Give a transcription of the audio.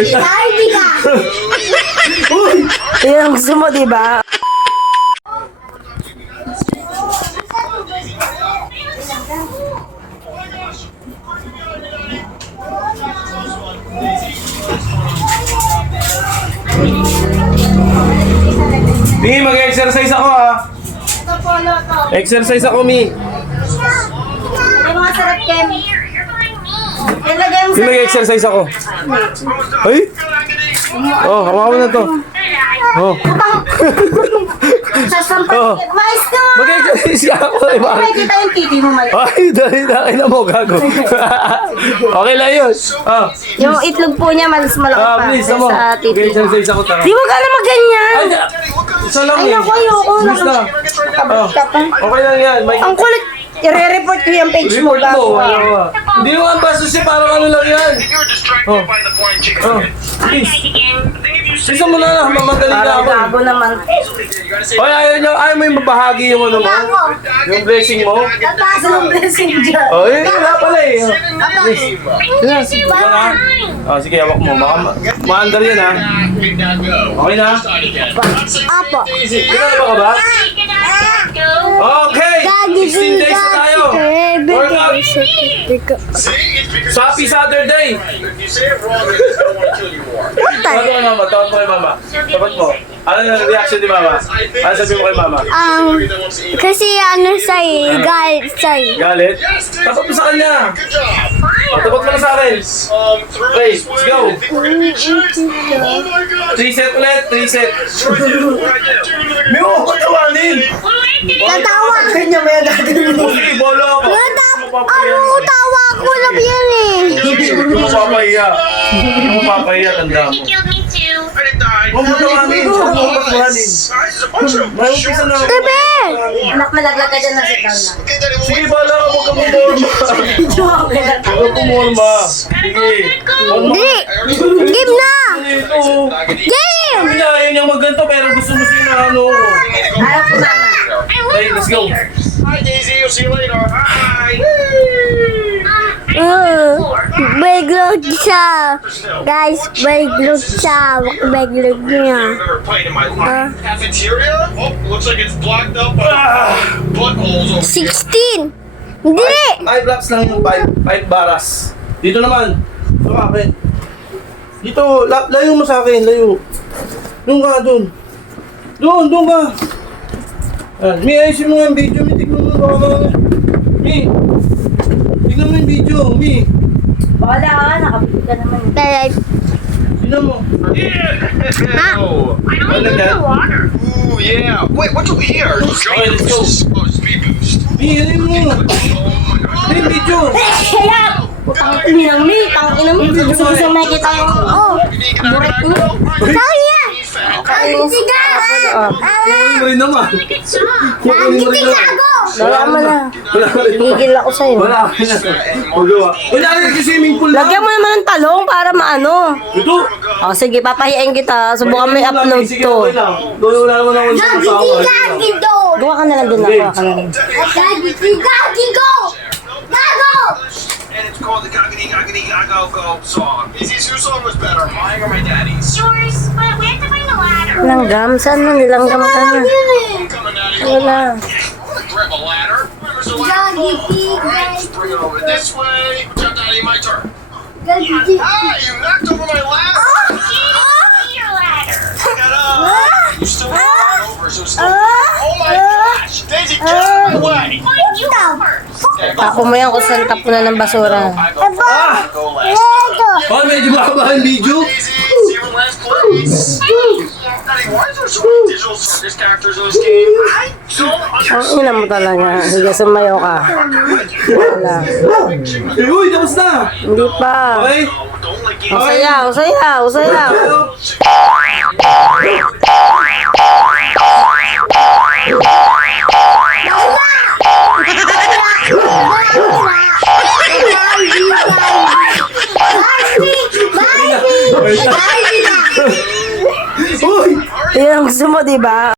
Barbie ka! Uy! Yan ang gusto mo, diba? Mi, mag-exercise ako Ito po, loto. Exercise ako, Mi. May mga sarap, Kem. Ilagay mo Mi, mag-exercise ako. Ay! Oh, hawakan mo na to. Oh. Sasampal. Oh. Mais ka! Mag-exercise ka ako. May kita yung titi mo, Mike. Ay, dali na mo, gago. Okay lang yun. Ah, Yung itlog po niya, mas malaki pa. please, mo. Sa titi. Mag-exercise ako, tara. Di mo ka na magganyan. Ay, isa lang Ay, eh. naku, ayoko. Please na. Oh, okay lang yan. May Ang kulit. I-report ko yung page mo. report mo. Hindi mo ang baso siya, parang ano lang yan. You're distracted Oh. by the flying chicken Oh, again. please. I think if you say Isa mo na lang, mamadali ka Parang ako. gago naman. you gotta say Oy, ayaw mo yung babahagi yung ano mo? Yung blessing mo? Tataas ng blessing dyan. Oh, wala pala eh. Please. name. Sige na. Ah, sige, hawak mo. Maandar yan ha. Okay na? Apo. Ginagawa ka ba? Okay! 16 days na tayo! Workout! So, happy Saturday! If you say it wrong, it's gonna want to kill you more. Tawag mo kay mama, tawag mo kay mama. Tapat mo. Ano na reaction ni mama? Ano sabi mo kay mama? Kasi ano sa'yo, galit sa'yo. Galit? Tapat mo sa kanya! Good job. Tapat mo na sa akin! Okay, This let's way. go. I think we're gonna be chased. Oh my God. 3 set ulit, 3 set. What do I do? May mo katawanin! Tatawa. Kanya may gagawin mo. Okay, bolo ako. Ano, tawa ko lang yan eh. Hindi mo papahiya. Hindi mo papahiya, tanda mo. I didn't die. Huwag mo tawanin. Huwag mo katawanin. Guys, there's a bunch of May umpisa na ako. Bebe! Anak, malaglag ka dyan na sit down na. Okay, Daddy, Sige, wait. bala ka. Huwag ka pumorma. Huwag ka pumorma. Sige. Huwag mo. Di! Game na! Ito. Game! Sabi niya, ayaw niyang magganto pero gusto mo siya na ano. Ayaw ko mama. Okay, let's go. Hi, Daisy. I'll see you later. Hi. Baglog siya. Guys, baglog siya. Baglog niya. I've ever played in my life. Cafeteria? Oh, looks like it's blocked up by buttholes over here. 16! Hindi! Ay, blocks lang yung 5 baras. Dito naman. Ito ka, Ben. Dito, layo mo sa akin, layo. Doon ka, doon. Doon ka. Mi, ayusin mo nga yung video, Mi. Tignan mo baka na. Mi. Tignan mo yung video, Mi. Wala ka, nakabili ka naman. Tignan mo. Yeah. Oh. Ano na? Ooh, yeah. Wait, what's over here? Okay, let's go. Oh, speed boost. Mi, ano mo? Oh my God. Ano yung video? Putang inang mi, tang inang mi. Gusto ko makita yung, oh, buret mo. Saan yan? Ang siga! Kukunin mo rin naman. Kukunin mo rin naman. Wala mo na. Wala ka rin naman. Tigil ako sa'yo. Wala ka na. Magawa. Wala ka rin sa swimming pool lang. Lagyan mo naman ng talong para maano. Ito. O sige, papahiyain kita. Subukan mo i-upload Sige, to. okay lang. Wala naman ako sa asawa. Gago! Gawa ka na lang din ako. Gawa ka na lang. Gago! Gago! And it's called the Gaggity Gaggity Gago Go song. Daisy's, whose song was better, mine or my daddy's? Yours, but we have to find the ladder. Langgam? Saan mo nilanggam ka na? I'm coming out of here. Wala. I'm gonna grab a ladder. Where's the ladder? Alright, just bring it over this way. Jump Daddy, my turn. Ah, you knocked over my ladder! See your ladder. Get up! You still knocked it over, so still. Oh my gosh! Daisy, get out of my way! Find you first. Ako mo yan kung saan tapunan ng basura. I go first, I go last. Oh, medyo makaba ang video. Daisy, see you in last place. Daddy, why is there so many digital circus characters in this game? I don't Ang ina mo talaga. Sige, sumayo ka. Wala. Eh, uy, tapos na. Hindi pa. Okay? Don't like it. Usayaw, usayaw, usayaw. Uy! Yan ang gusto mo, di ba?